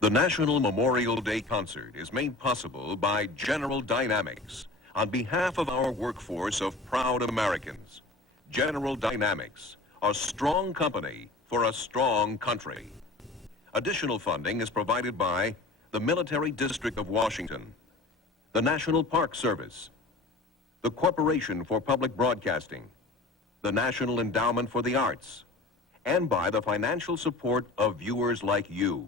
The National Memorial Day Concert is made possible by General Dynamics on behalf of our workforce of proud Americans. General Dynamics, a strong company for a strong country. Additional funding is provided by the Military District of Washington, the National Park Service, the Corporation for Public Broadcasting, the National Endowment for the Arts, and by the financial support of viewers like you.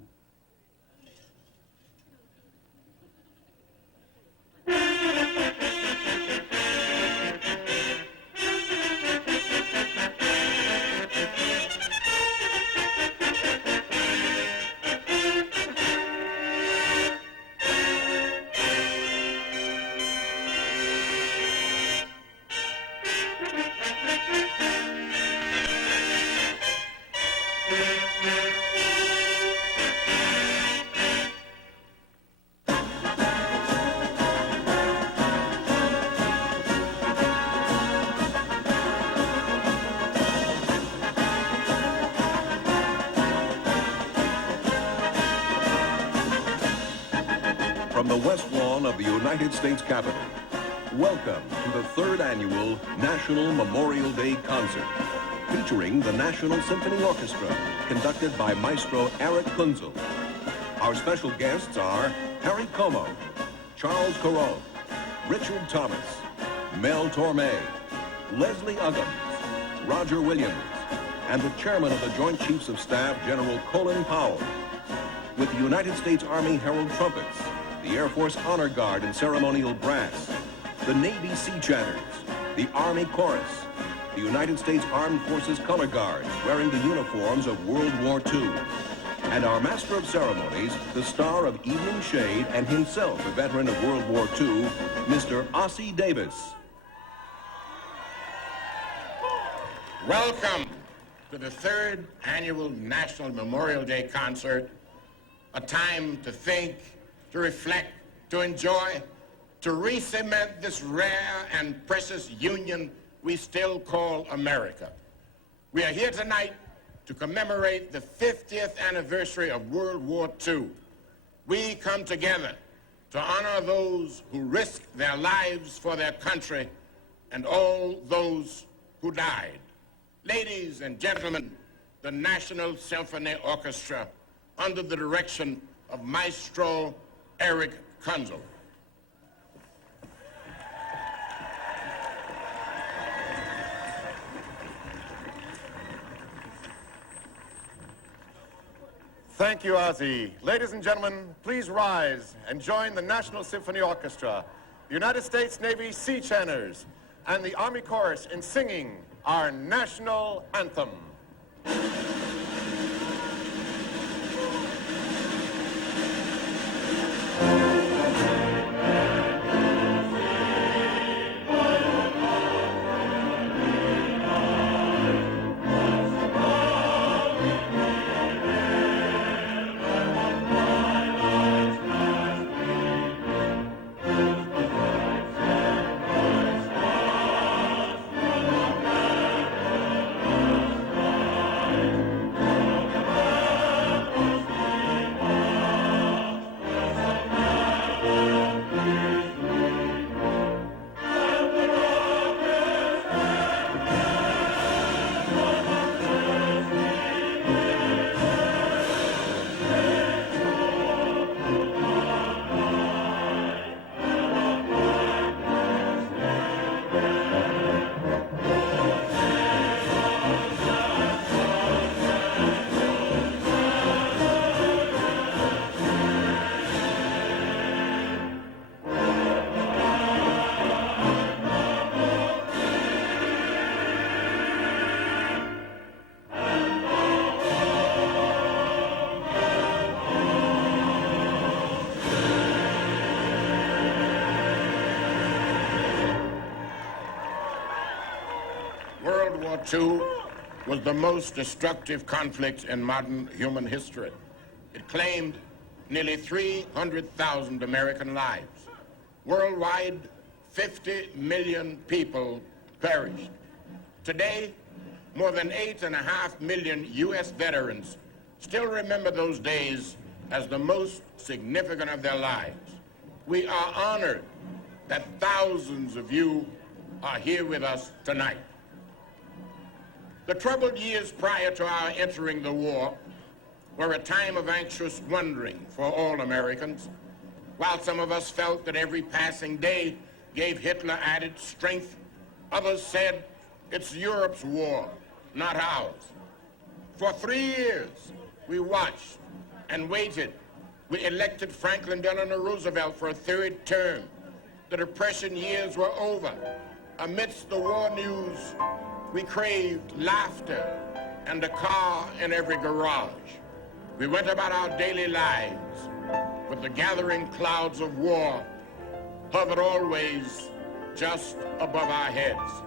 From the West Lawn of the United States Capitol, welcome to the 3rd Annual National Memorial Day Concert, featuring the National Symphony Orchestra, conducted by Maestro Eric Kunzel. Our special guests are Harry Como, Charles Corot, Richard Thomas, Mel Torme, Leslie Uggams, Roger Williams, and the Chairman of the Joint Chiefs of Staff, General Colin Powell. With the United States Army Herald Trumpets, the Air Force Honor Guard and Ceremonial Brass, the Navy Sea Chanters, the Army Chorus, the United States Armed Forces Color Guards wearing the uniforms of World War II, and our Master of Ceremonies, the star of Evening Shade and himself a veteran of World War II, Mr. Ossie Davis. Welcome to the 3rd Annual National Memorial Day Concert, a time to think, to reflect, to enjoy, to re-cement this rare and precious union we still call America. We are here tonight to commemorate the 50th anniversary of World War II. We come together to honor those who risked their lives for their country and all those who died. Ladies and gentlemen, the National Symphony Orchestra, under the direction of Maestro Eric Kunzel. Thank you, Ozzy. Ladies and gentlemen, please rise and join the National Symphony Orchestra, the United States Navy Sea Chanters, and the Army Chorus in singing our national anthem. World War II was the most destructive conflict in modern human history. It claimed nearly 300,000 American lives. Worldwide, 50 million people perished. Today, more than 8.5 million U.S. veterans still remember those days as the most significant of their lives. We are honored that thousands of you are here with us tonight. The troubled years prior to our entering the war were a time of anxious wondering for all Americans. While some of us felt that every passing day gave Hitler added strength, others said it's Europe's war, not ours. For 3 years, we watched and waited. We elected Franklin Delano Roosevelt for a third term. The Depression years were over. Amidst the war news, we craved laughter and a car in every garage. We went about our daily lives, but the gathering clouds of war hovered always just above our heads.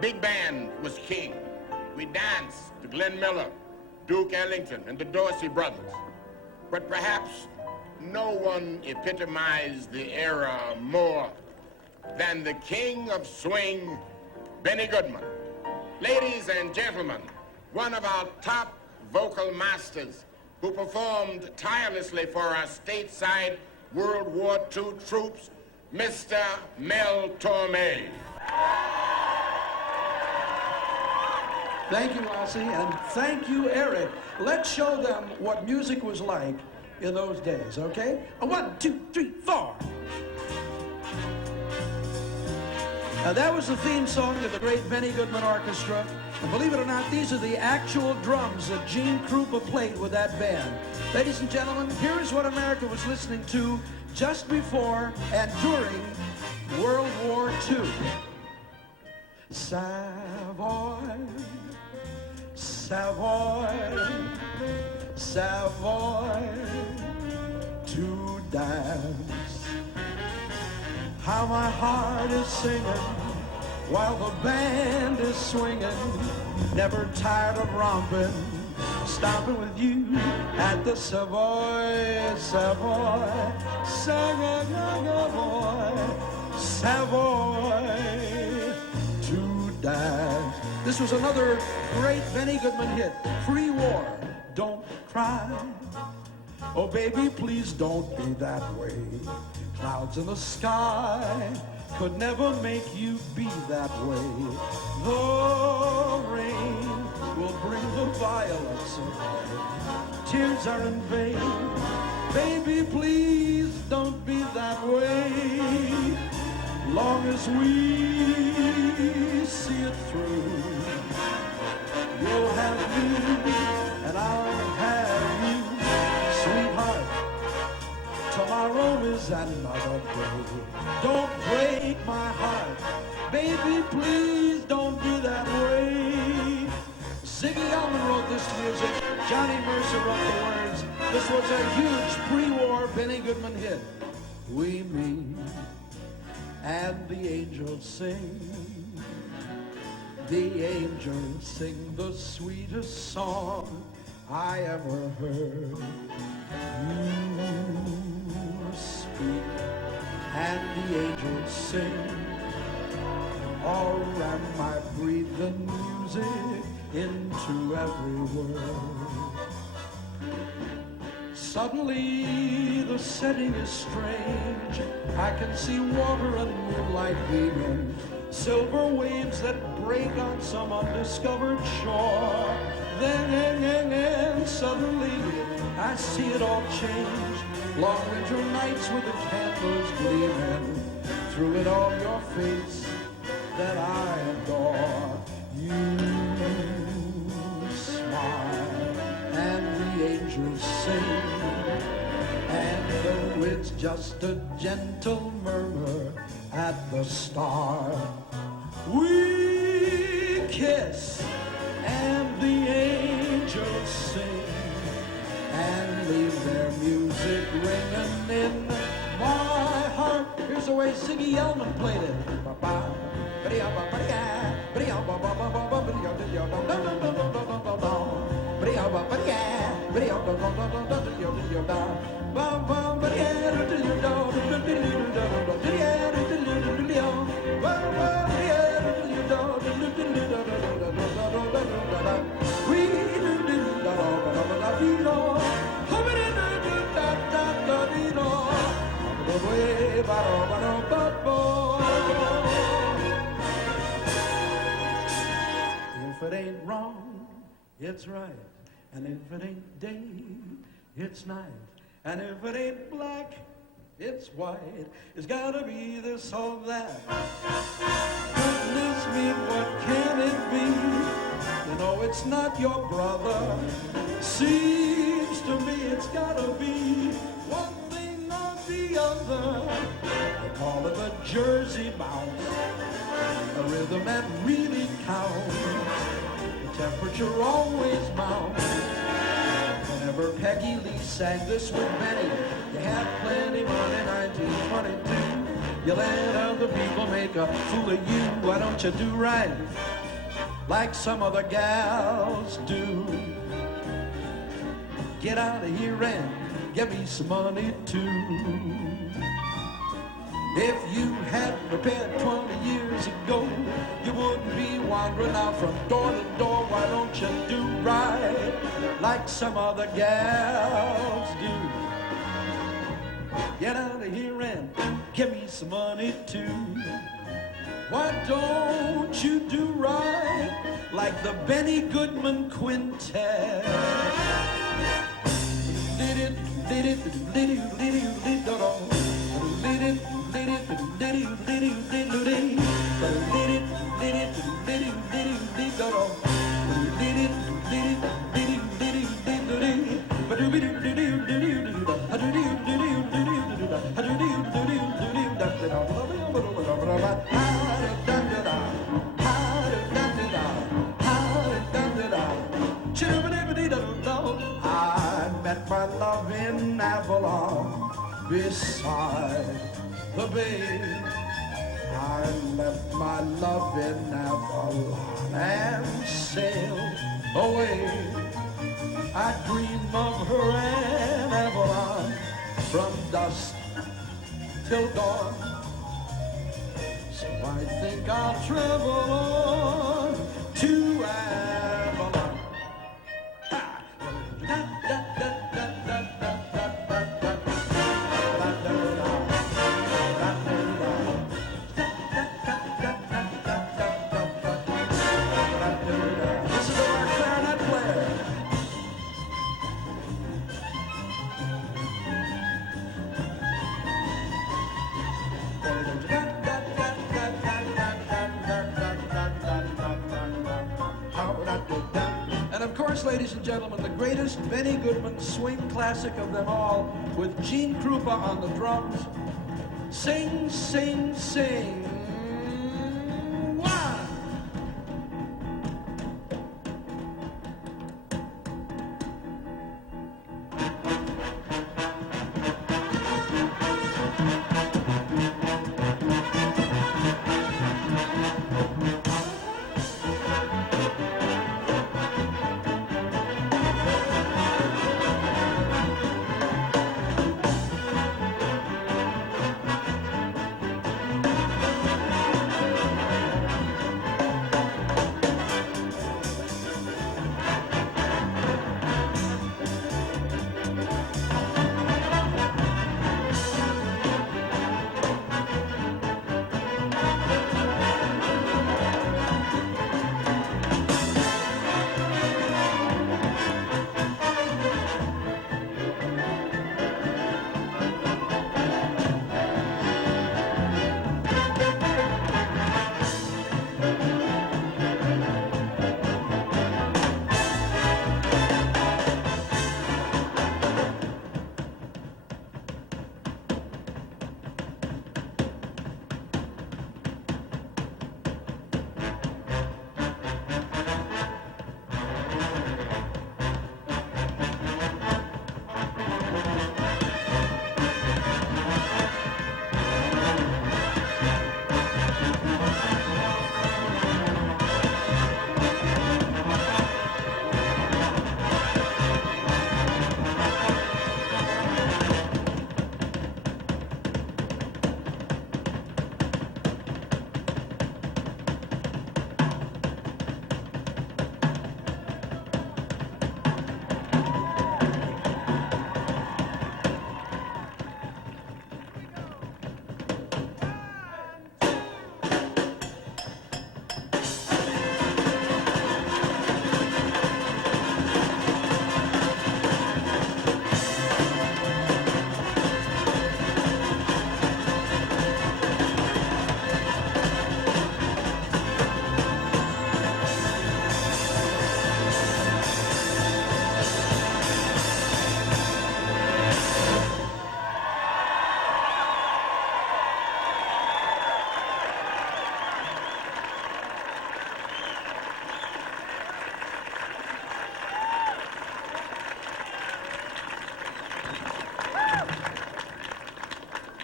Big band was king. We danced to Glenn Miller, Duke Ellington, and the Dorsey brothers. But perhaps no one epitomized the era more than the king of swing, Benny Goodman. Ladies and gentlemen, one of our top vocal masters who performed tirelessly for our stateside World War II troops, Mr. Mel Torme. Thank you, Ossie, and thank you, Eric. Let's show them what music was like in those days, okay? 1, 2, 3, 4. Now, that was the theme song of the great Benny Goodman Orchestra. And believe it or not, these are the actual drums that Gene Krupa played with that band. Ladies and gentlemen, here is what America was listening to just before and during World War II. Savoy, Savoy, Savoy, to dance. How my heart is singing while the band is swinging, never tired of romping, stomping with you at the Savoy, Savoy, Savoy, Savoy, to dance. This was another great Benny Goodman hit, pre-war. Don't cry, oh baby, please don't be that way. Clouds in the sky could never make you be that way. The rain will bring the violets away. Tears are in vain. Baby, please don't be that way. Long as we see it through, you'll have me and I'll have you. Sweetheart, tomorrow is another day. Don't break my heart. Baby, please don't be that way. Ziggy Elman wrote this music. Johnny Mercer wrote the words. This was a huge pre-war Benny Goodman hit. We meet and the angels sing. The angels sing the sweetest song I ever heard. You speak and the angels sing. Or am I breathing music into every word? Suddenly the setting is strange. I can see water and moonlight beaming, silver waves that break on some undiscovered shore. Then suddenly I see it all change. Long winter nights with the candles gleaming. Through it all your face that I adore. You smile and the angels sing, and though it's just a gentle murmur at the start, we kiss and the angels sing and leave their music ringing in my heart. Here's the way Ziggy Elman played it. it's right. And if it ain't day, it's night. And if it ain't black, it's white. It's gotta be this or that. Goodness me, what can it be? You know it's not your brother. Seems to me it's gotta be one thing or the other. They call it the Jersey bounce, a rhythm that really counts. The temperature always mounts. Whenever Peggy Lee sang this with Benny, you had plenty money, 1922. You let other people make a fool of you. Why don't you do right like some other gals do? Get out of here and give me some money too. If you had prepared 20 years ago, you wouldn't be wandering out from door to door. Why don't you do right like some other gals do? Get out of here and give me some money too. Why don't you do right like the Benny Goodman Quintet? Did it, did it, did it, did it, did it, did it. I met my love in Avalon beside the bay. I left my love in Avalon and sailed away. I dream of her in Avalon from dusk till dawn. So I think I'll travel on to Avalon. Ladies and gentlemen, the greatest Benny Goodman swing classic of them all, with Gene Krupa on the drums. Sing, sing, sing. One.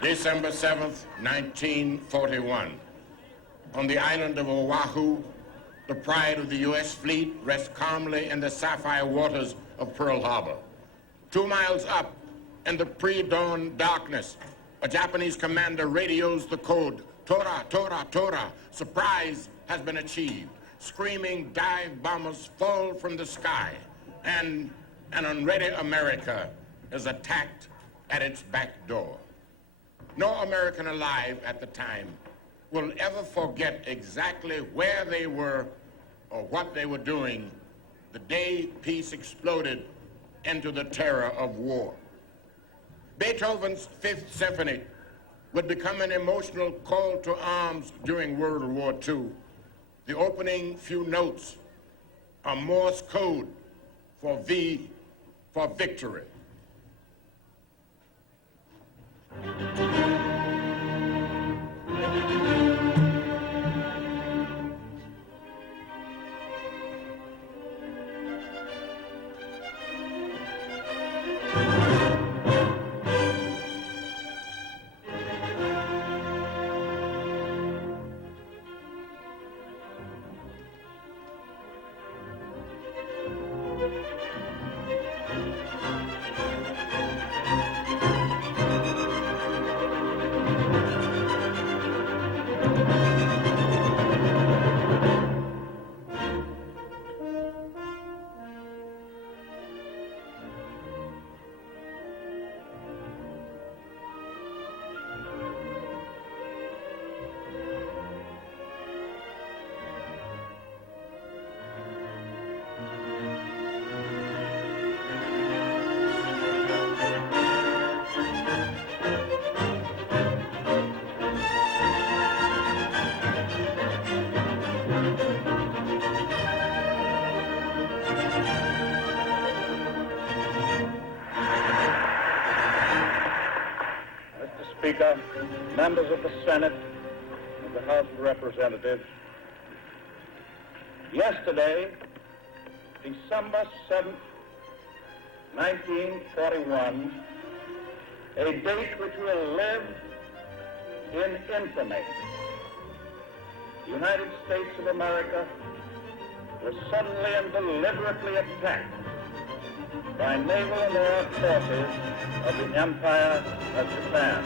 December 7th, 1941. On the island of Oahu, the pride of the U.S. fleet rests calmly in the sapphire waters of Pearl Harbor. 2 miles up, in the pre-dawn darkness, a Japanese commander radios the code, Tora, Tora, Tora. Surprise has been achieved. Screaming dive bombers fall from the sky, and an unready America is attacked at its back door. No American alive at the time will ever forget exactly where they were or what they were doing the day peace exploded into the terror of war. Beethoven's Fifth Symphony would become an emotional call to arms during World War II. The opening few notes are Morse code for V for victory. Speaker, members of the Senate and the House of Representatives, yesterday, December 7th, 1941, a date which will live in infamy, the United States of America was suddenly and deliberately attacked by naval and air forces of the Empire of Japan.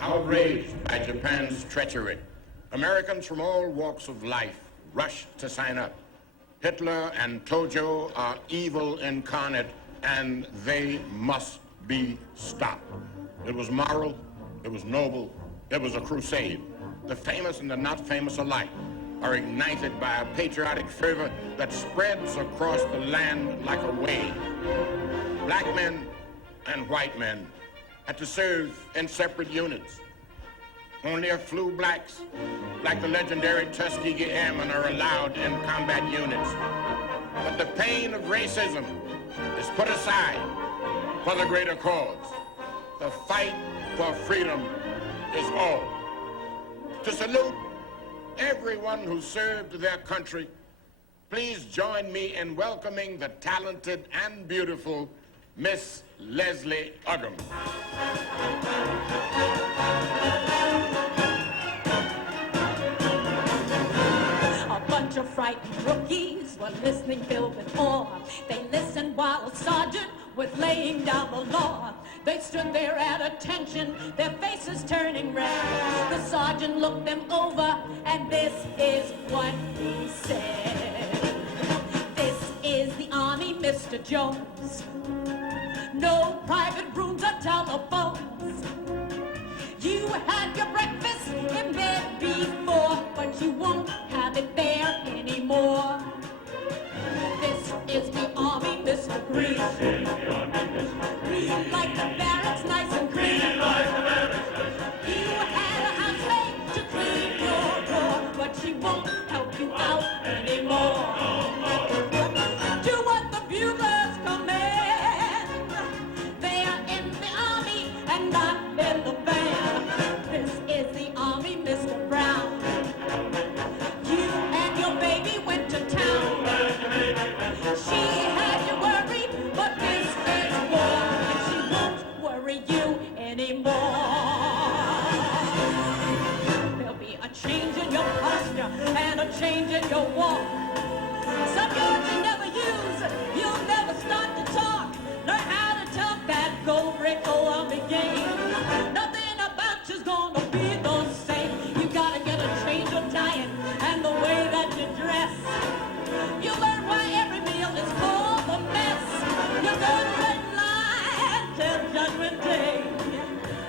Outraged by Japan's treachery, Americans from all walks of life rushed to sign up. Hitler and Tojo are evil incarnate, and they must be stopped. It was moral, it was noble, it was a crusade. The famous and the not famous alike are ignited by a patriotic fervor that spreads across the land like a wave. Black men and white men had to serve in separate units. Only a few blacks, like the legendary Tuskegee Airmen, are allowed in combat units. But the pain of racism is put aside for the greater cause. The fight for freedom is all. To salute everyone who served their country, please join me in welcoming the talented and beautiful Miss Leslie Uggams. A bunch of frightened rookies were listening filled with awe. They listened while a sergeant was laying down the law. They stood there at attention, their faces turning red. The sergeant looked them over, and this is what he said. This is the Army, Mr. Jones. No private rooms or telephones. You had your breakfast in bed before, but you won't have it there anymore. This is the Army, Mr. Green. This is the Army, Mr. Green. You like the barracks nice and clean. We like the barracks nice and clean. You had a housemaid to clean your floor, but she won't help you out anymore. Do what the buglers command. They are in the Army and not in the band. This is the Army, Mr. Brown. You and your baby went to town. She had you worried, but this is war, and she won't worry you anymore. There'll be a change in your posture and a change in your walk. Some words you never use, you'll never start to talk. Learn how to talk that gold brick Army game. Nothing about you's gonna be the same. You gotta get a change of diet and the way that you dress. You learn why every meal is called a mess. You're gonna wait in line till Judgment Day.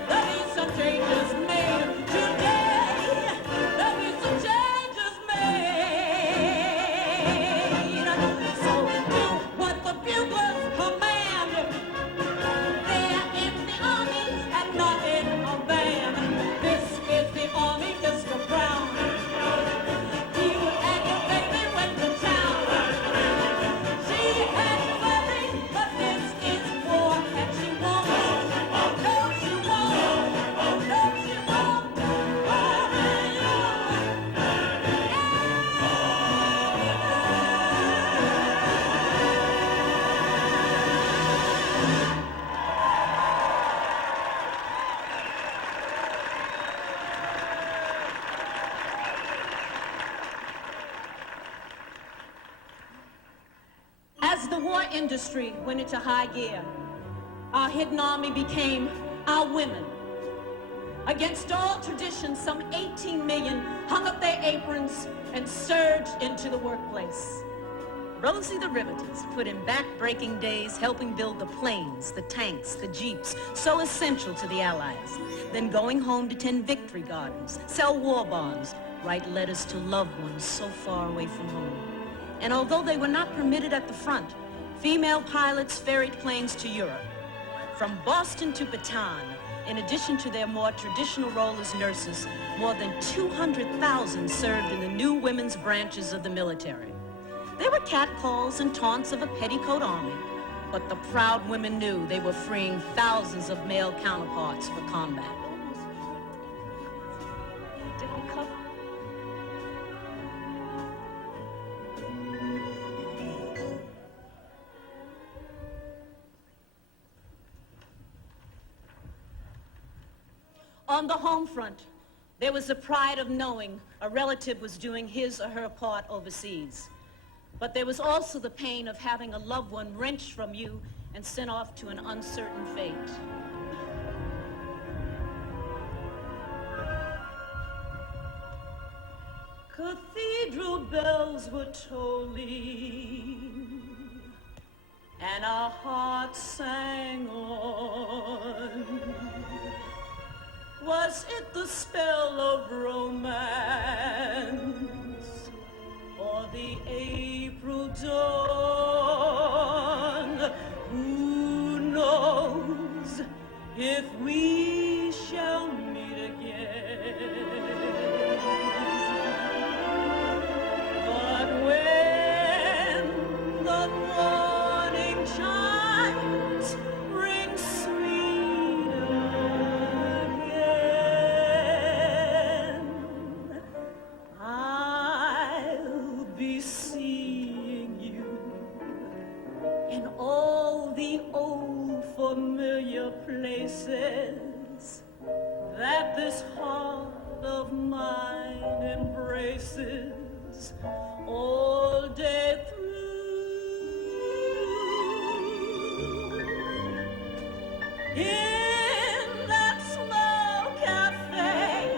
There'll be some changes made today. There'll be some changes made. So do what the buglers command. They're in the Army and not in a band. This is the Army, Mr. Brown. You and your baby went to town. She had you worried, but this is war, and she won't. No, she won't. No, she won't worry you. As the war industry went into high gear, our hidden army became our women. Against all tradition, some 18 million hung up their aprons and surged into the workplace. Rosie the Riveters put in back-breaking days helping build the planes, the tanks, the jeeps, so essential to the Allies. Then going home to tend victory gardens, sell war bonds, write letters to loved ones so far away from home. And although they were not permitted at the front, female pilots ferried planes to Europe. From Boston to Bataan, in addition to their more traditional role as nurses, more than 200,000 served in the new women's branches of the military. There were catcalls and taunts of a petticoat army, but the proud women knew they were freeing thousands of male counterparts for combat. Difficult. On the home front, there was the pride of knowing a relative was doing his or her part overseas. But there was also the pain of having a loved one wrenched from you and sent off to an uncertain fate. Cathedral bells were tolling, and our hearts sang on. Was it the spell of romance, or the April dawn? Who knows if we shall meet again? But when the morning chimes ring sweet again, I'll be seeing you in all the old familiar places that this heart of mine embraces all day through. In that small cafe,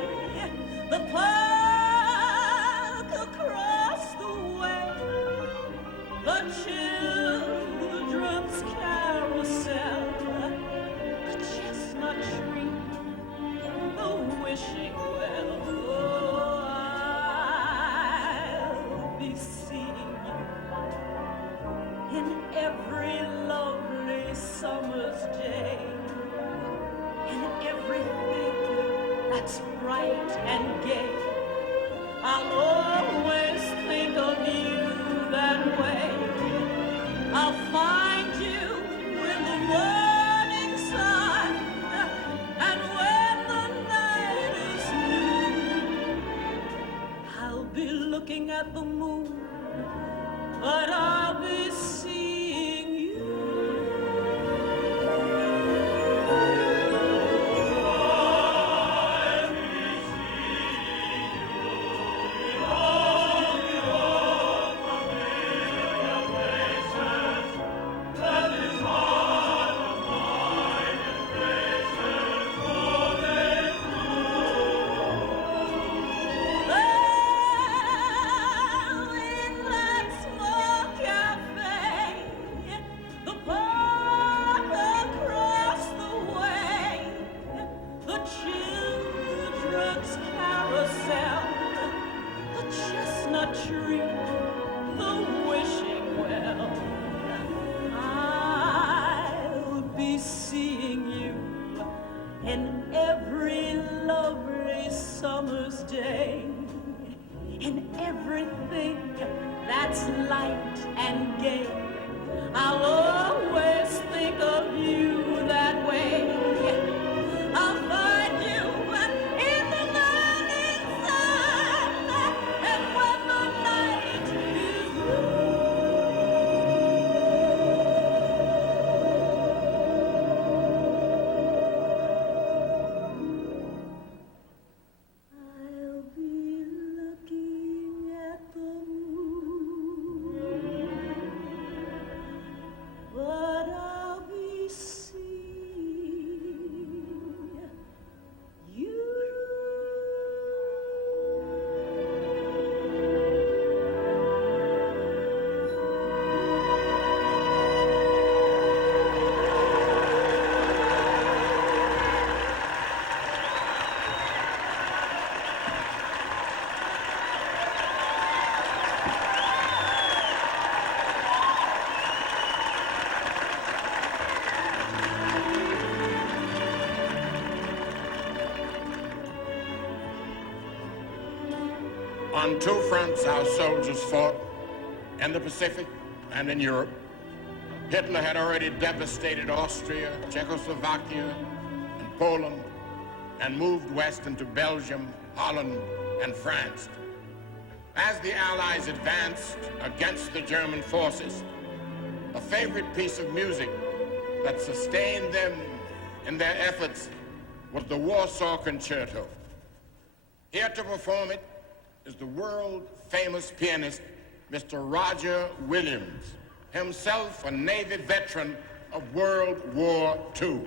the park across the way, the children's carousel, the chestnut tree, the wishing well. Oh, I'll be seeing you in every lovely summer's day, in everything that's bright and gay. I'll always think of you that way. I'll find you in the morning sun, and when the night is new, I'll be looking at the moon, but I'll be seeing you. In that small cafe, the park across the way, the children's carousel, the chestnut tree, the wishing well, I'll be seeing you in every lovely summer's day, in everything that's light and gay. I'll always think of you that way. I'll find you in the morning sun, and when the night is I'll be looking at the moon, On two fronts, our soldiers fought, in the Pacific and in Europe. Hitler had already devastated Austria, Czechoslovakia, and Poland, and moved west into Belgium, Holland, and France. As the Allies advanced against the German forces, a favorite piece of music that sustained them in their efforts was the Warsaw Concerto. Here to perform it is the world-famous pianist, Mr. Roger Williams, himself a Navy veteran of World War II.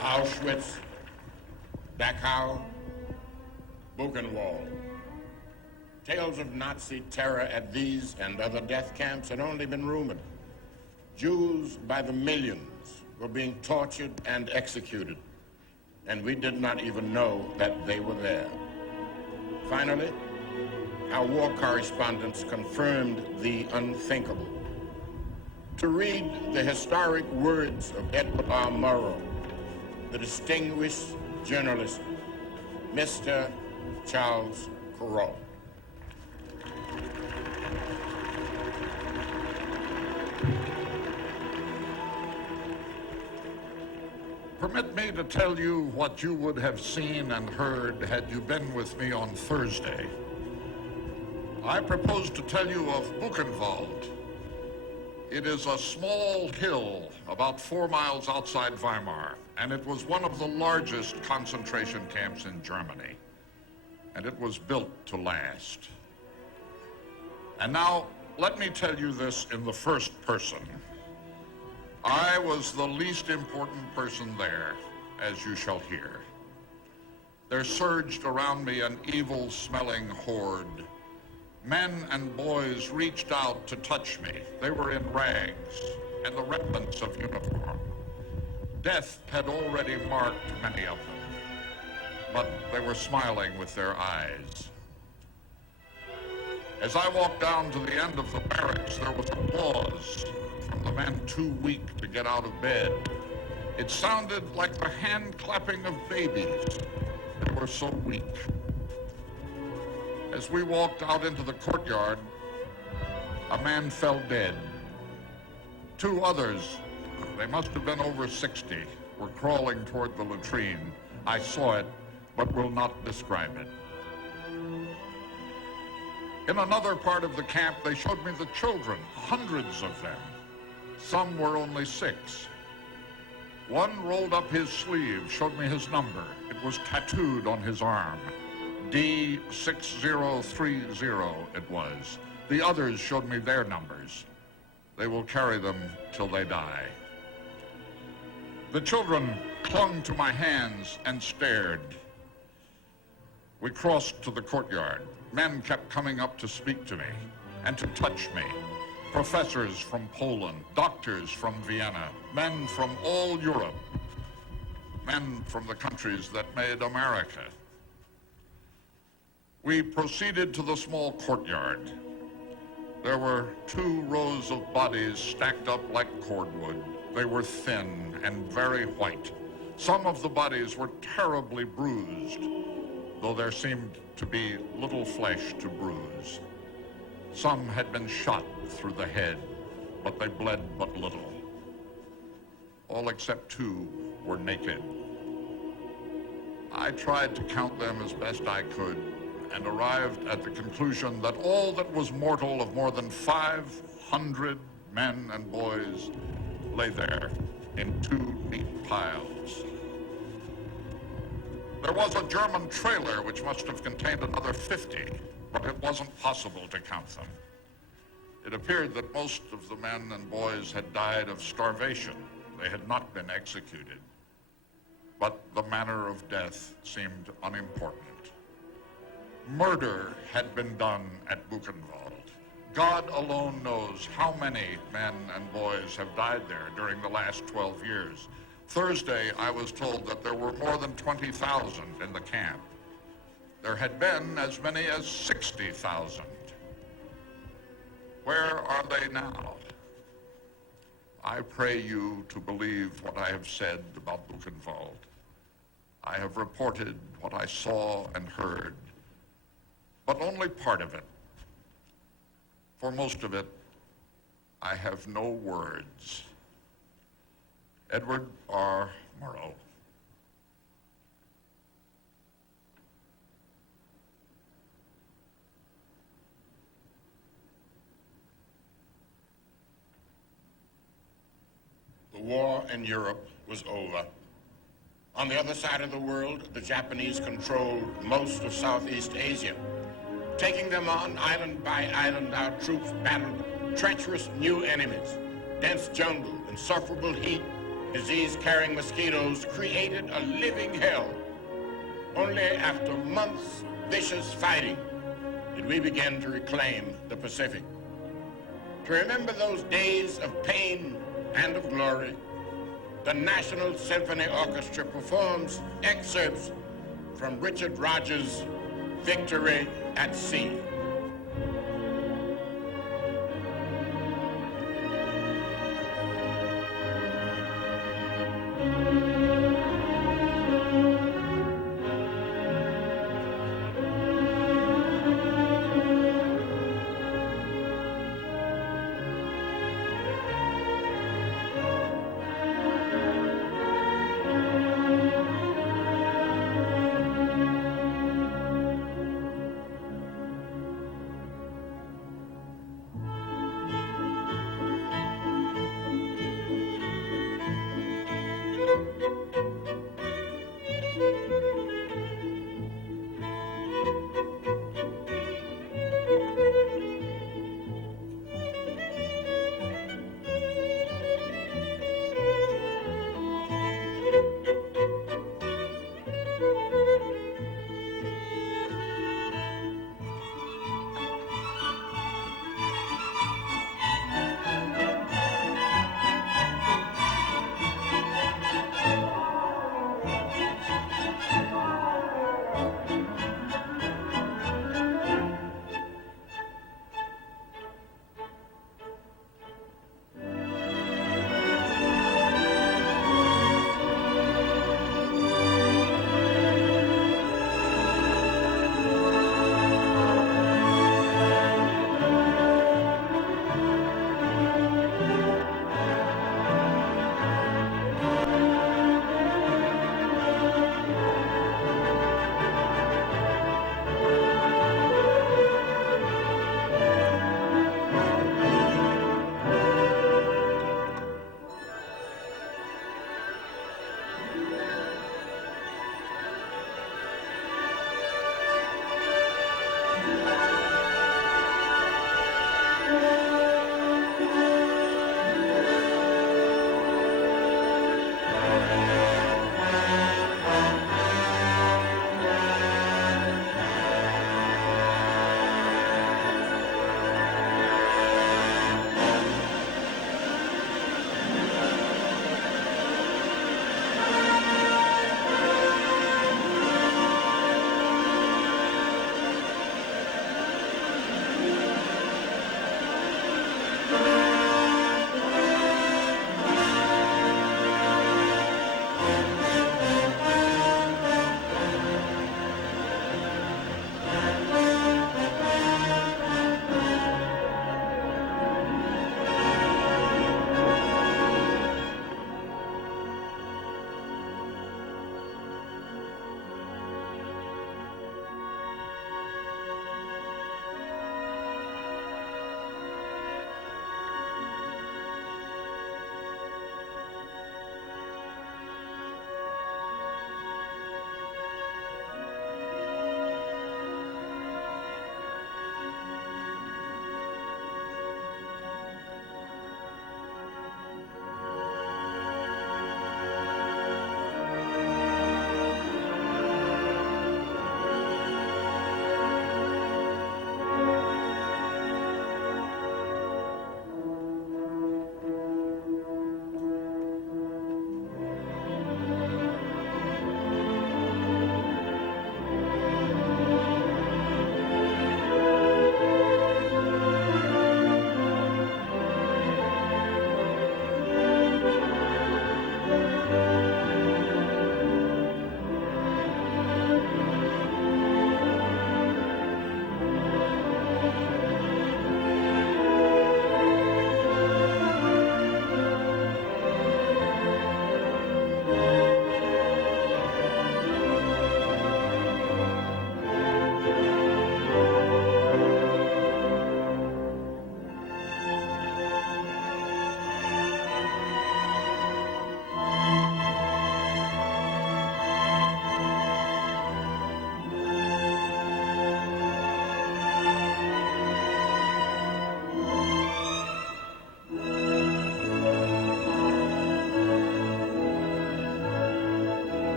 Auschwitz, Dachau, Buchenwald. Tales of Nazi terror at these and other death camps had only been rumored. Jews by the millions were being tortured and executed, and we did not even know that they were there. Finally, our war correspondents confirmed the unthinkable. To read the historic words of Edward R. Murrow, the distinguished journalist, Mr. Charles Corot. Permit me to tell you what you would have seen and heard had you been with me on Thursday. I propose to tell you of Buchenwald. It is a small hill about 4 miles outside Weimar, and it was one of the largest concentration camps in Germany, and it was built to last. And now, let me tell you this in the first person. I was the least important person there, as you shall hear. There surged around me an evil-smelling horde. Men and boys reached out to touch me. They were in rags and the remnants of uniform. Death had already marked many of them, but they were smiling with their eyes. As I walked down to the end of the barracks, there was applause from the men too weak to get out of bed. It sounded like the hand-clapping of babies. They were so weak. As we walked out into the courtyard, a man fell dead. Two others, they must have been over 60, were crawling toward the latrine. I saw it, but will not describe it. In another part of the camp, they showed me the children, hundreds of them. Some were only 6. One rolled up his sleeve, showed me his number. It was tattooed on his arm. D6030 it was. The others showed me their numbers. They will carry them till they die. The children clung to my hands and stared. We crossed to the courtyard. Men kept coming up to speak to me and to touch me. Professors from Poland, doctors from Vienna, men from all Europe, men from the countries that made America. We proceeded to the small courtyard. There were 2 rows of bodies stacked up like cordwood. They were thin and very white. Some of the bodies were terribly bruised, though there seemed to be little flesh to bruise. Some had been shot through the head, but they bled but little. All except 2 were naked. I tried to count them as best I could and arrived at the conclusion that all that was mortal of more than 500 men and boys lay there in 2 neat piles. There was a German trailer which must have contained another 50, but it wasn't possible to count them. It appeared that most of the men and boys had died of starvation. They had not been executed. But the manner of death seemed unimportant. Murder had been done at Buchenwald. God alone knows how many men and boys have died there during the last 12 years. Thursday, I was told that there were more than 20,000 in the camp. There had been as many as 60,000. Where are they now? I pray you to believe what I have said about Buchenwald. I have reported what I saw and heard, but only part of it. For most of it, I have no words. Edward R. Murrow. The war in Europe was over. On the other side of the world, the Japanese controlled most of Southeast Asia. Taking them on island by island, our troops battled treacherous new enemies. Dense jungle, insufferable heat, disease-carrying mosquitoes created a living hell. Only after months of vicious fighting did we begin to reclaim the Pacific. To remember those days of pain and of glory, the National Symphony Orchestra performs excerpts from Richard Rodgers' Victory at Sea.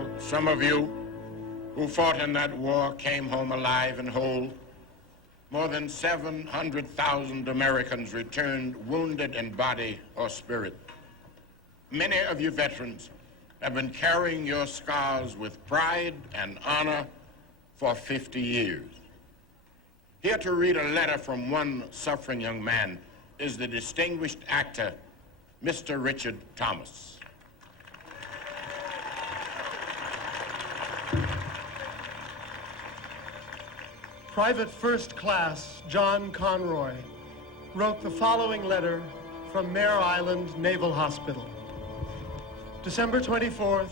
While some of you who fought in that war came home alive and whole, more than 700,000 Americans returned wounded in body or spirit. Many of you veterans have been carrying your scars with pride and honor for 50 years. Here to read a letter from one suffering young man is the distinguished actor, Mr. Richard Thomas. Private First Class John Conroy wrote the following letter from Mare Island Naval Hospital. December 24th,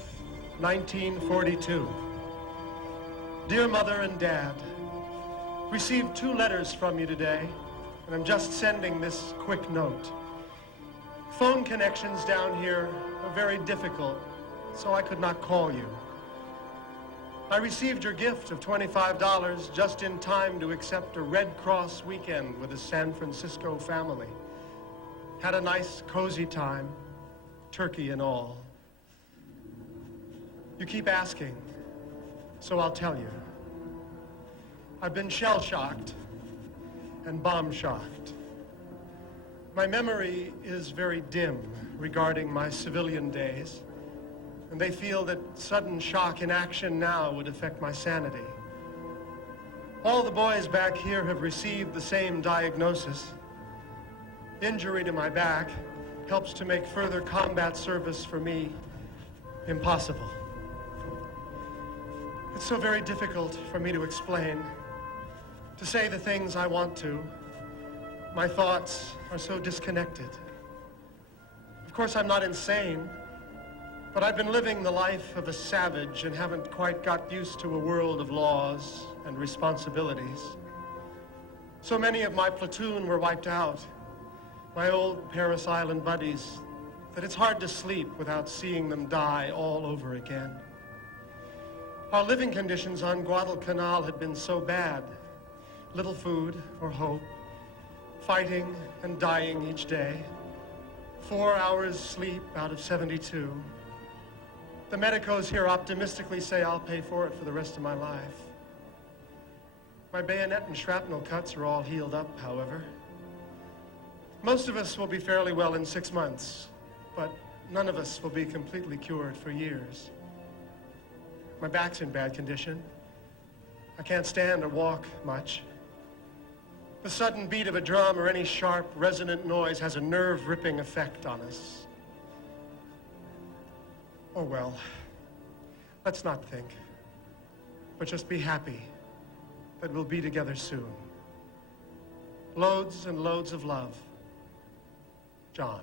1942. Dear Mother and Dad, received 2 letters from you today, and I'm just sending this quick note. Phone connections down here are very difficult, so I could not call you. I received your gift of $25 just in time to accept a Red Cross weekend with a San Francisco family. Had a nice, cozy time, turkey and all. You keep asking, so I'll tell you. I've been shell-shocked and bomb-shocked. My memory is very dim regarding my civilian days, and they feel that sudden shock in action now would affect my sanity. All the boys back here have received the same diagnosis. Injury to my back helps to make further combat service for me impossible. It's so very difficult for me to explain, to say the things I want to. My thoughts are so disconnected. Of course, I'm not insane, but I've been living the life of a savage and haven't quite got used to a world of laws and responsibilities. So many of my platoon were wiped out, my old Paris Island buddies, that it's hard to sleep without seeing them die all over again. Our living conditions on Guadalcanal had been so bad. Little food or hope, fighting and dying each day. 4 hours sleep out of 72. The medicos here optimistically say I'll pay for it for the rest of my life. My bayonet and shrapnel cuts are all healed up, however. Most of us will be fairly well in 6 months, but none of us will be completely cured for years. My back's in bad condition. I can't stand or walk much. The sudden beat of a drum or any sharp, resonant noise has a nerve-ripping effect on us. Oh well, let's not think, but just be happy that we'll be together soon. Loads and loads of love, John.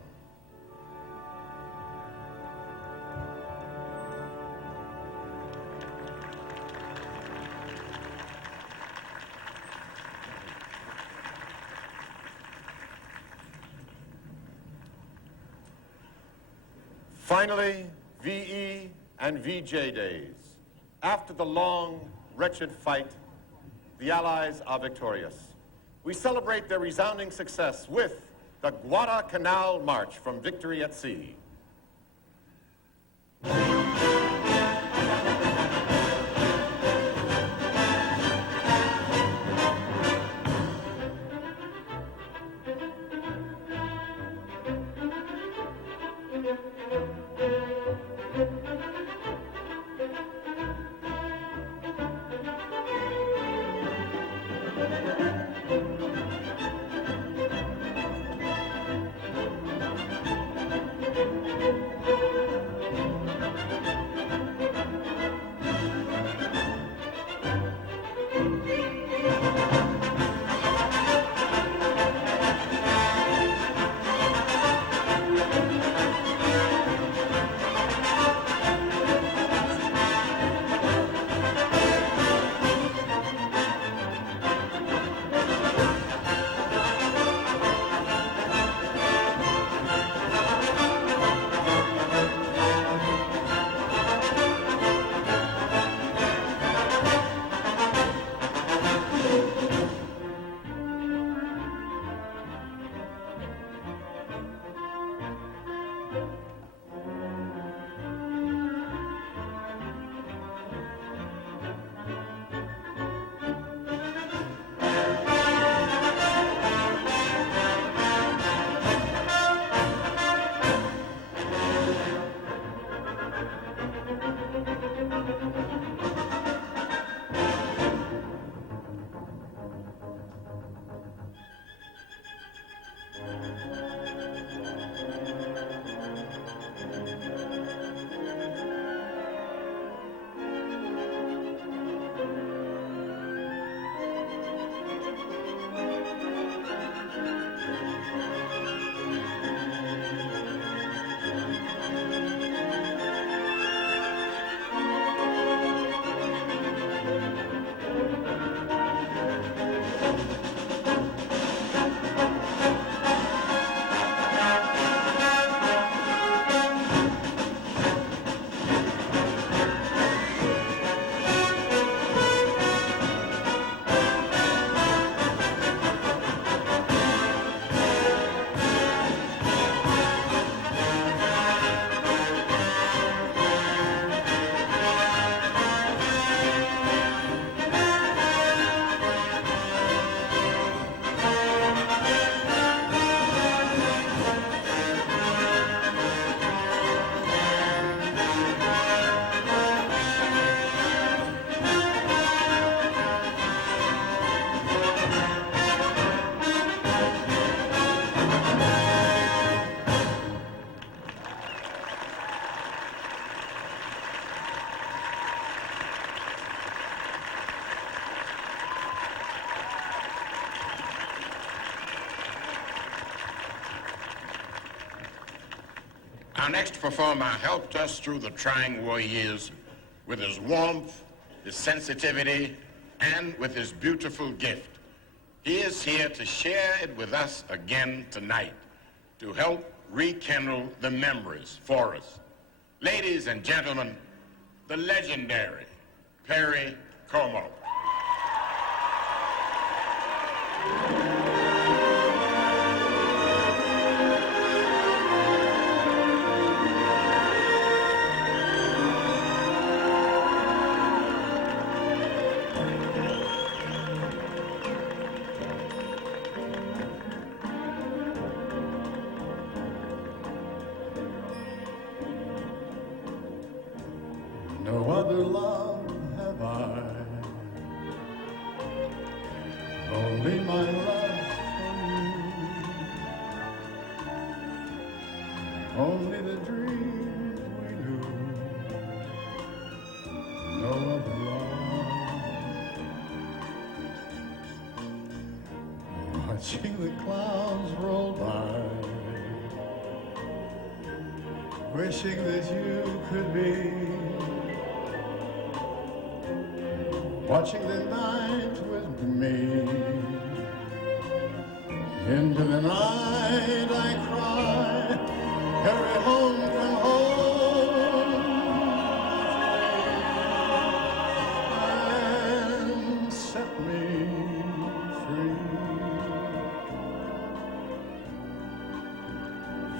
Finally, VE and VJ days. After the long, wretched fight, the Allies are victorious. We celebrate their resounding success with the Guadalcanal March from Victory at Sea. Our next performer helped us through the trying war years with his warmth, his sensitivity, and with his beautiful gift. He is here to share it with us again tonight, to help rekindle the memories for us. Ladies and gentlemen, the legendary Perry Como. No other love have I, only my love for you, only the dreams we knew, no other love. Watching the clouds roll by, wishing that you could be, watching the night with me. Into the night I cry, hurry home, come home, and set me free.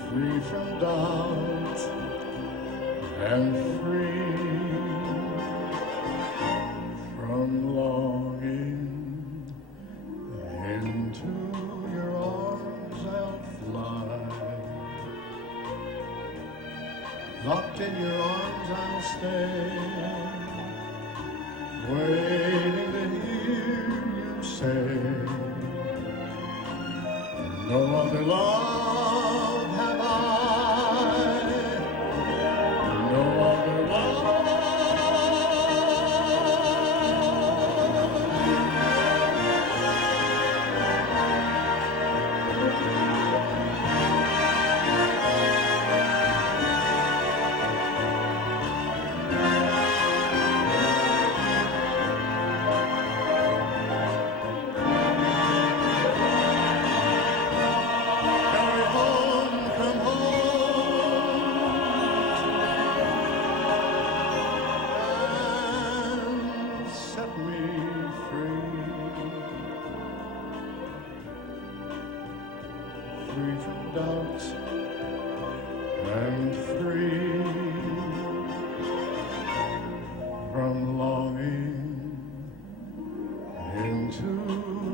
Free from doubt and free from longing. Into your arms I'll fly, locked in your arms I'll stay, waiting to hear you say, no other love have I, no other love. Free from doubts and free from longing. Into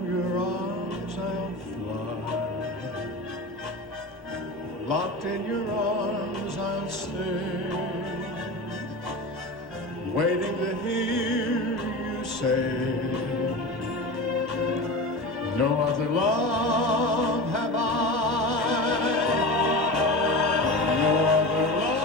your arms I'll fly, locked in your arms I'll stay, waiting to hear you say, no other love have I, no other love.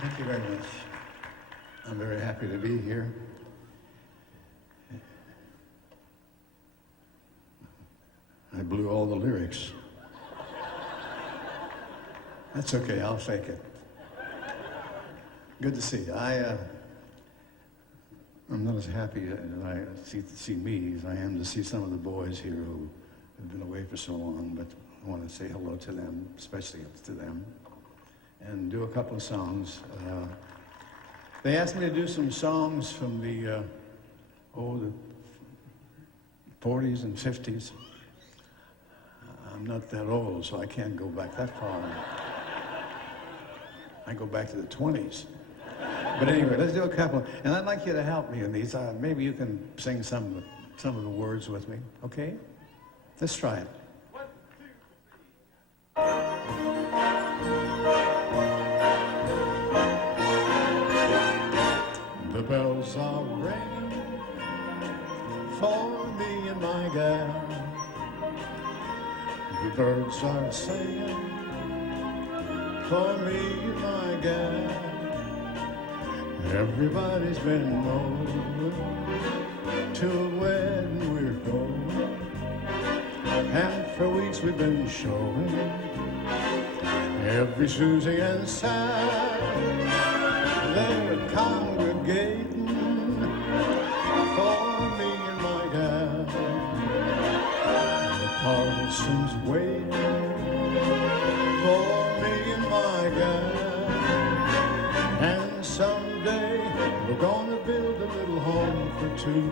Thank you very much. I'm very happy to be here. I blew all the lyrics. That's okay, I'll fake it. Good to see you. I'm not as happy to see me as I am to see some of the boys here who have been away for so long, but I want to say hello to them, especially to them, and do a couple of songs. They asked me to do some songs from the 40s and 50s. I'm not that old, so I can't go back that far. I go back to the 20s. But anyway, let's do a couple. And I'd like you to help me in these. Maybe you can sing some of the words with me, okay? Let's try it. bells are ringing for me and my gal. The birds are singing for me and my gal. Everybody's been knowing to a wedding we're going, and for weeks we've been showing every Susie and Sam. They're congregating for me and my gal. The parson's waiting for me and my gal. And someday we're gonna build a little home for two,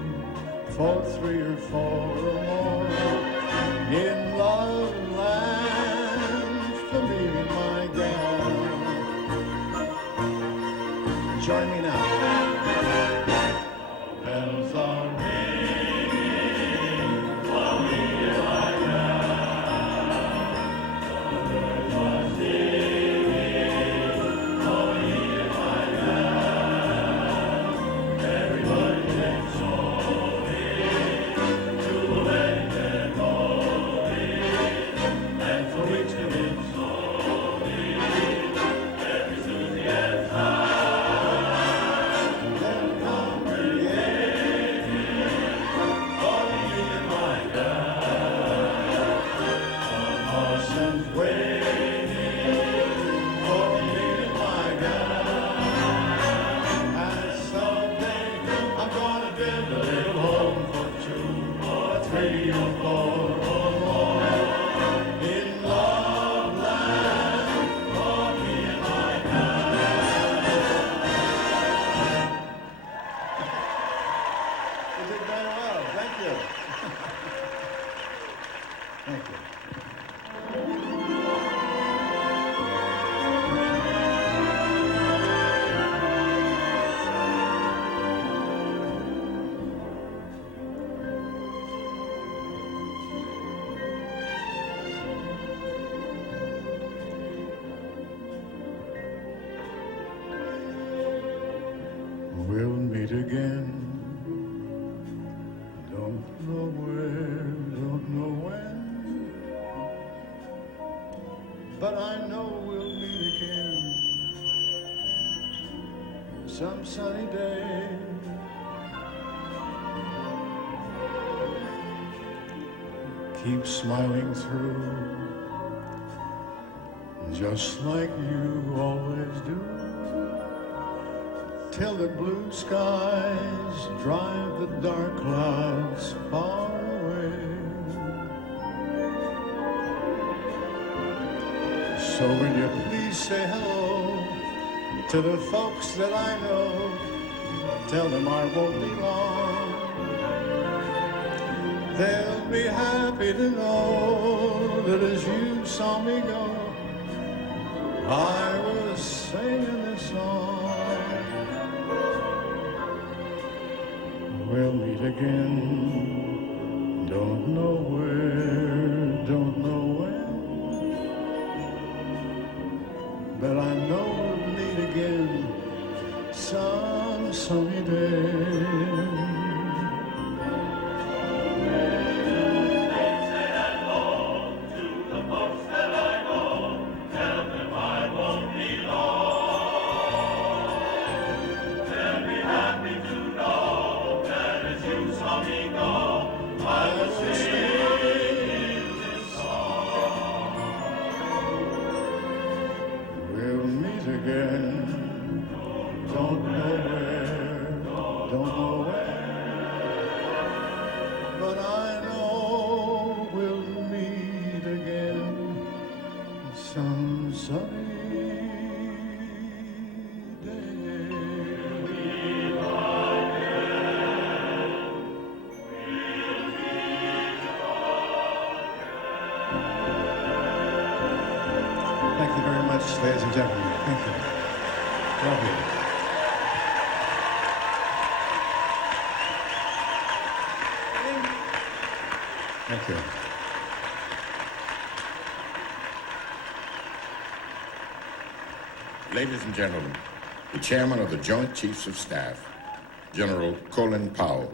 for three or four or more, in love land for me and my gal. Join me now. Bells are ringing for me and my gal. Birds are singing for me and my gal. Everybody's exulting to the wedding they're going, and for weeks we've been soaring every Susie and Sam. We'll meet again. Don't know where, don't know when, but I know we'll meet again some sunny day. Keep smiling through, just like you always do, till the blue skies drive the dark clouds far away. So will you please say hello to the folks that I know? Tell them I won't be long. They'll be happy to know that as you saw me go, I was singing this song. We'll meet again, don't know where, don't know when, but I know we'll meet again some sunny day. Ladies and gentlemen, thank you. Love you. Thank you. Ladies and gentlemen, the Chairman of the Joint Chiefs of Staff, General Colin Powell.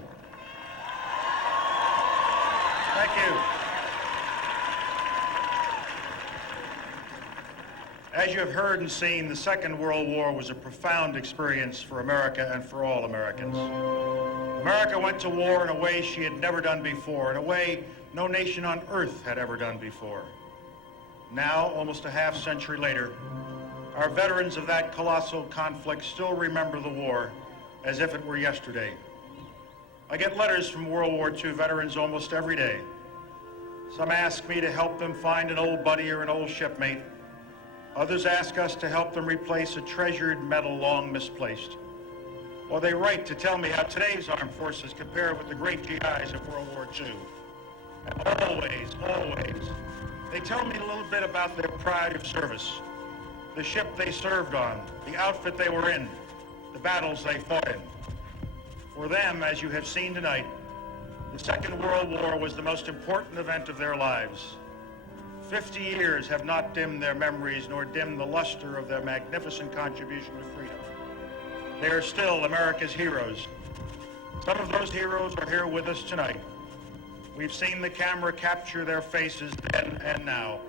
Thank you. As you have heard and seen, the Second World War was a profound experience for America and for all Americans. America went to war in a way she had never done before, in a way no nation on earth had ever done before. Now, almost a half century later, our veterans of that colossal conflict still remember the war as if it were yesterday. I get letters from World War II veterans almost every day. Some ask me to help them find an old buddy or an old shipmate. Others ask us to help them replace a treasured medal long misplaced. Or they write to tell me how today's armed forces compare with the great GIs of World War II. And always, they tell me a little bit about their pride of service, the ship they served on, the outfit they were in, the battles they fought in. For them, as you have seen tonight, the Second World War was the most important event of their lives. 50 years have not dimmed their memories nor dimmed the luster of their magnificent contribution to freedom. They are still America's heroes. Some of those heroes are here with us tonight. We've seen the camera capture their faces then and now.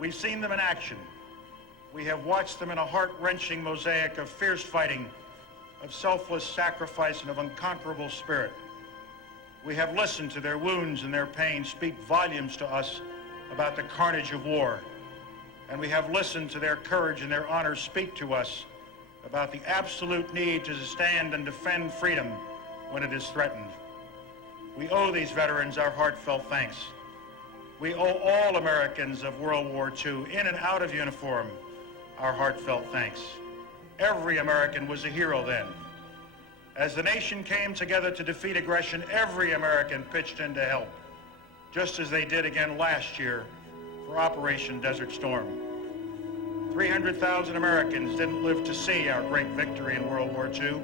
We've seen them in action. We have watched them in a heart-wrenching mosaic of fierce fighting, of selfless sacrifice, and of unconquerable spirit. We have listened to their wounds and their pain speak volumes to us about the carnage of war. And we have listened to their courage and their honor speak to us about the absolute need to stand and defend freedom when it is threatened. We owe these veterans our heartfelt thanks. We owe all Americans of World War II, in and out of uniform, our heartfelt thanks. Every American was a hero then. As the nation came together to defeat aggression, every American pitched in to help, just as they did again last year for Operation Desert Storm. 300,000 Americans didn't live to see our great victory in World War II.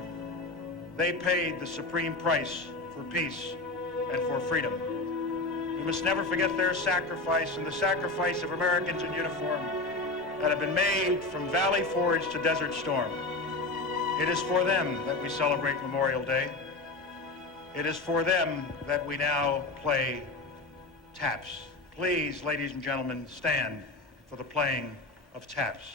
They paid the supreme price for peace and for freedom. We must never forget their sacrifice and the sacrifice of Americans in uniform that have been made from Valley Forge to Desert Storm. It is for them that we celebrate Memorial Day. It is for them that we now play taps. Please, ladies and gentlemen, stand for the playing of taps.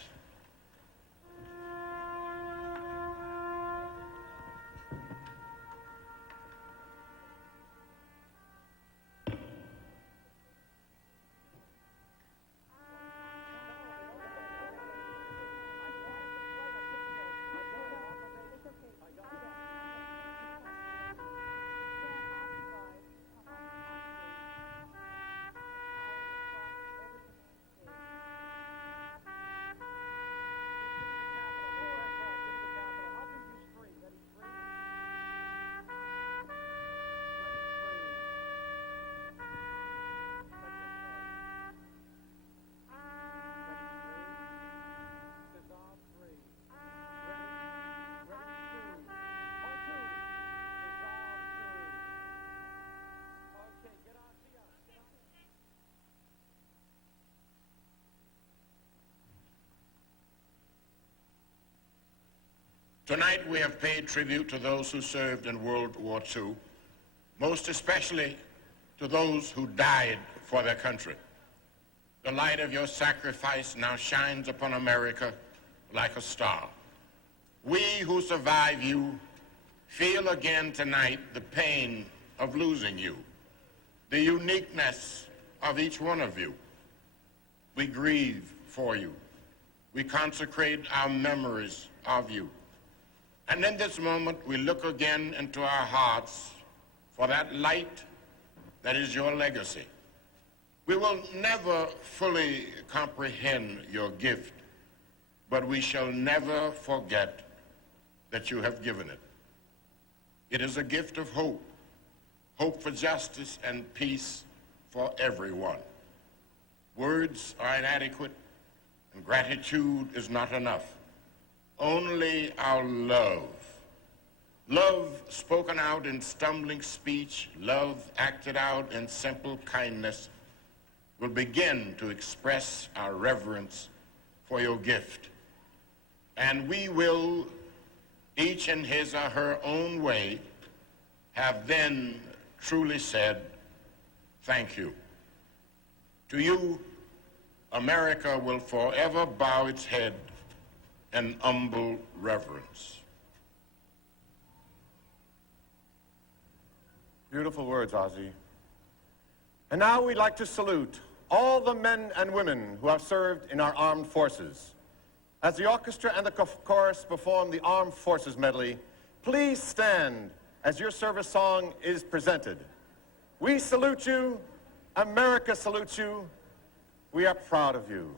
Tonight we have paid tribute to those who served in World War II, most especially to those who died for their country. The light of your sacrifice now shines upon America like a star. We who survive you feel again tonight the pain of losing you, the uniqueness of each one of you. We grieve for you. We consecrate our memories of you. And in this moment, we look again into our hearts for that light that is your legacy. We will never fully comprehend your gift, but we shall never forget that you have given it. It is a gift of hope, hope for justice and peace for everyone. Words are inadequate, and gratitude is not enough. Only our love. Love spoken out in stumbling speech, love acted out in simple kindness will begin to express our reverence for your gift. And we will each in his or her own way, have then truly said, thank you. To you, America will forever bow its head in humble reverence. Beautiful words, Ozzy. And now we'd like to salute all the men and women who have served in our armed forces. As the orchestra and the chorus perform the Armed Forces medley, please stand as your service song is presented. We salute you. America salutes you. We are proud of you.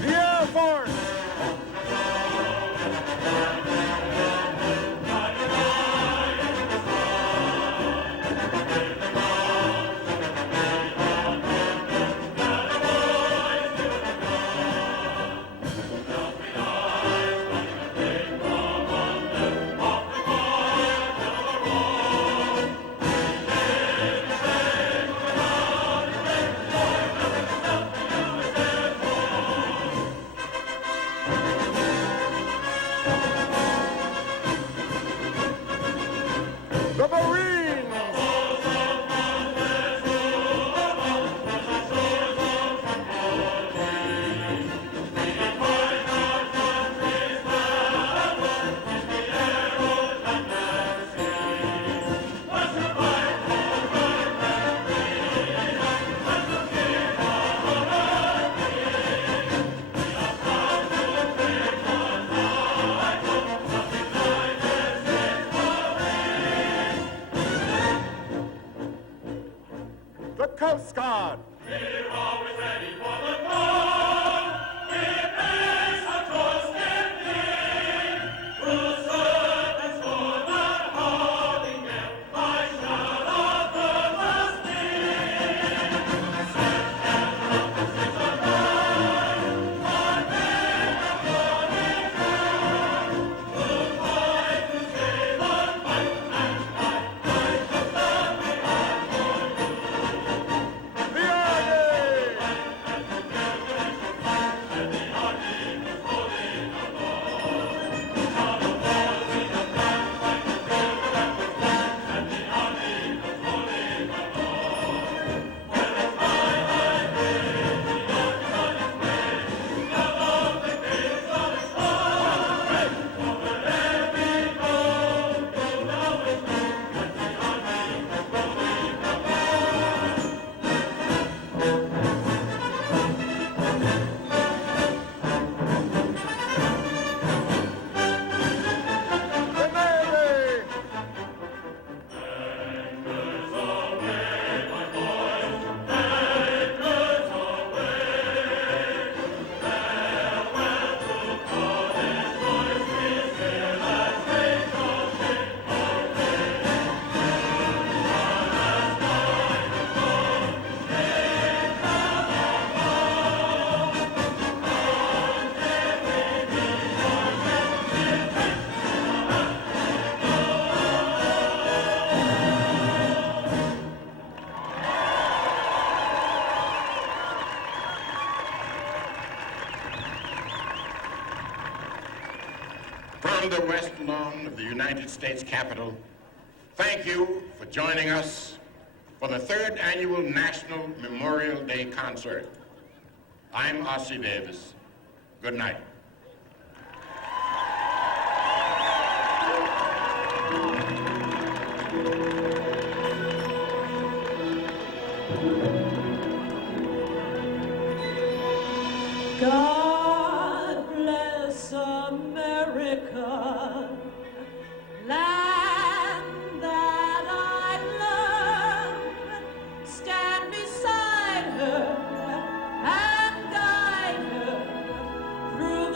The Air Force! The Marines! The Coast Guard! The Army! The Navy! From the West Lawn of the United States Capitol, thank you for joining us for the 3rd Annual National Memorial Day Concert. I'm Ossie Davis. Good night. God bless America, land that I love. Stand beside her and guide her through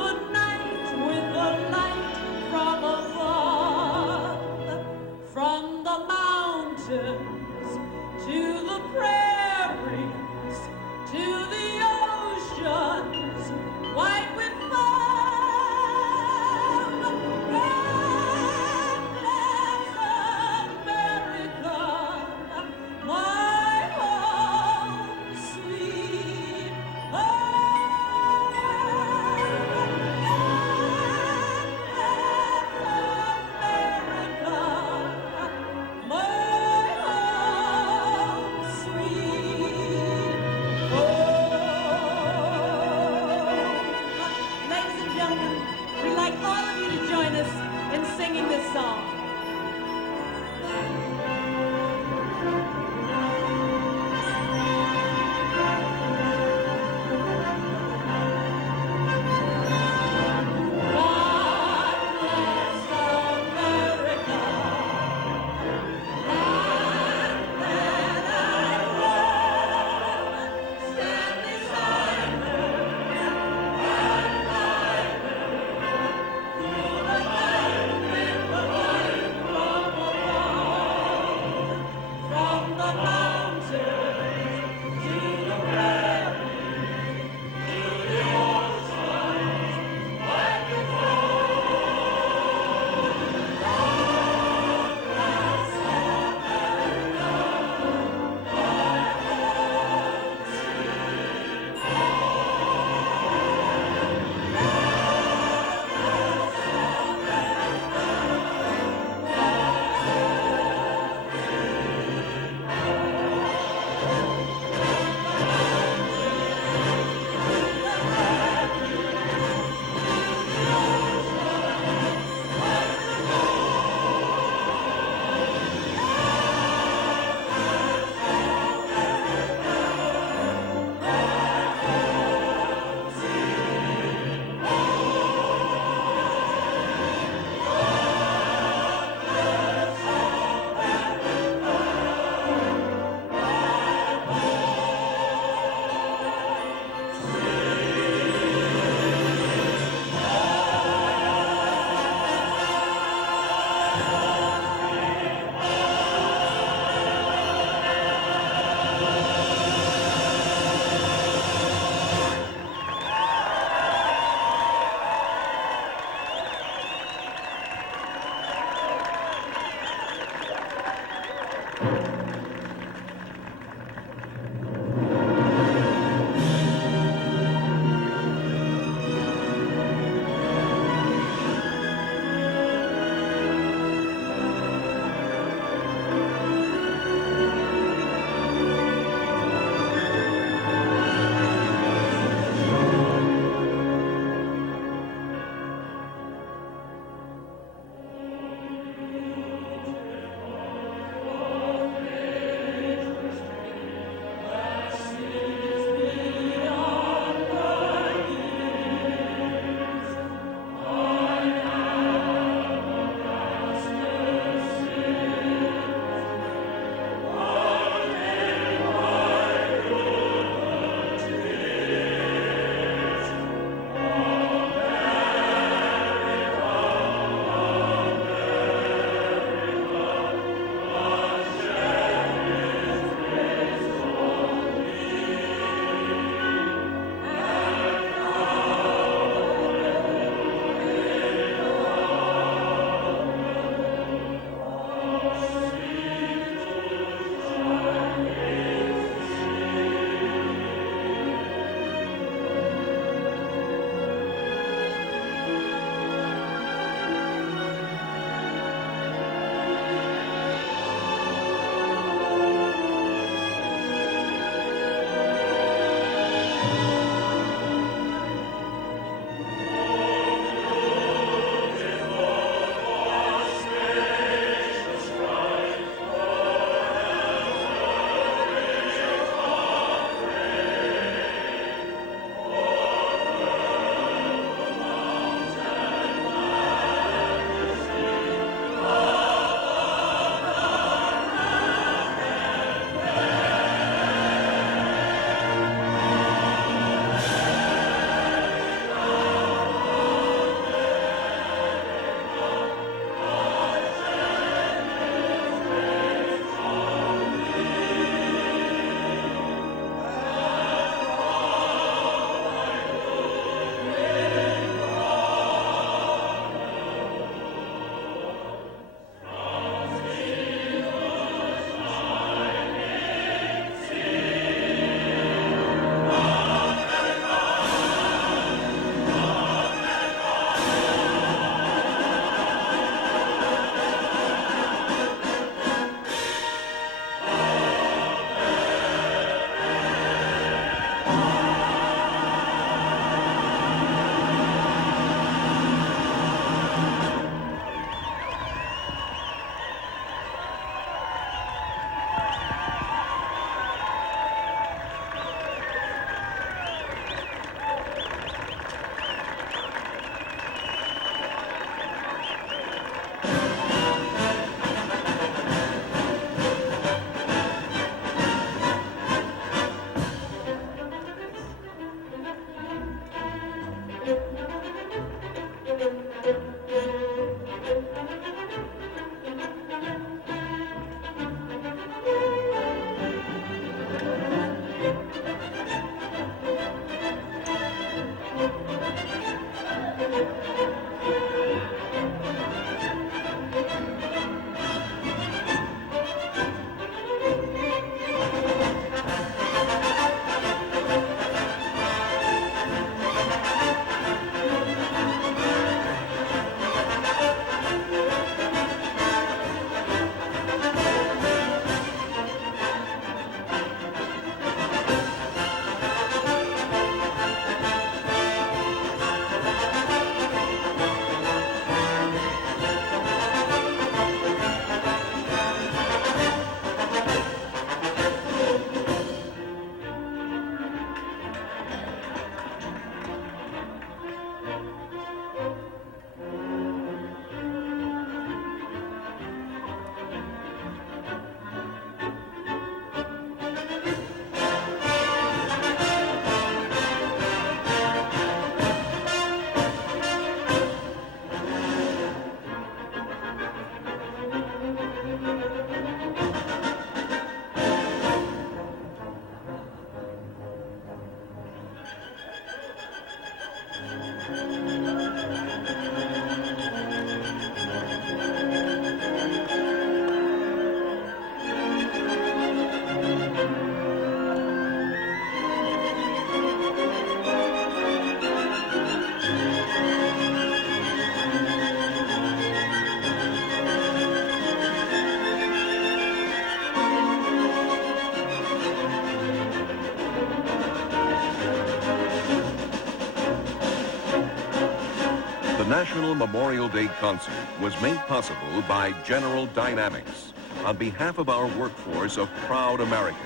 National Memorial Day Concert was made possible by General Dynamics on behalf of our workforce of proud Americans.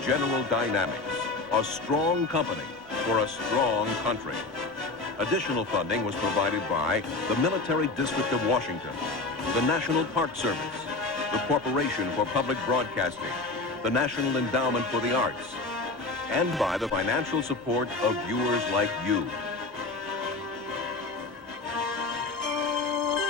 General Dynamics, a strong company for a strong country. Additional funding was provided by the Military District of Washington, the National Park Service, the Corporation for Public Broadcasting, the National Endowment for the Arts, and by the financial support of viewers like you.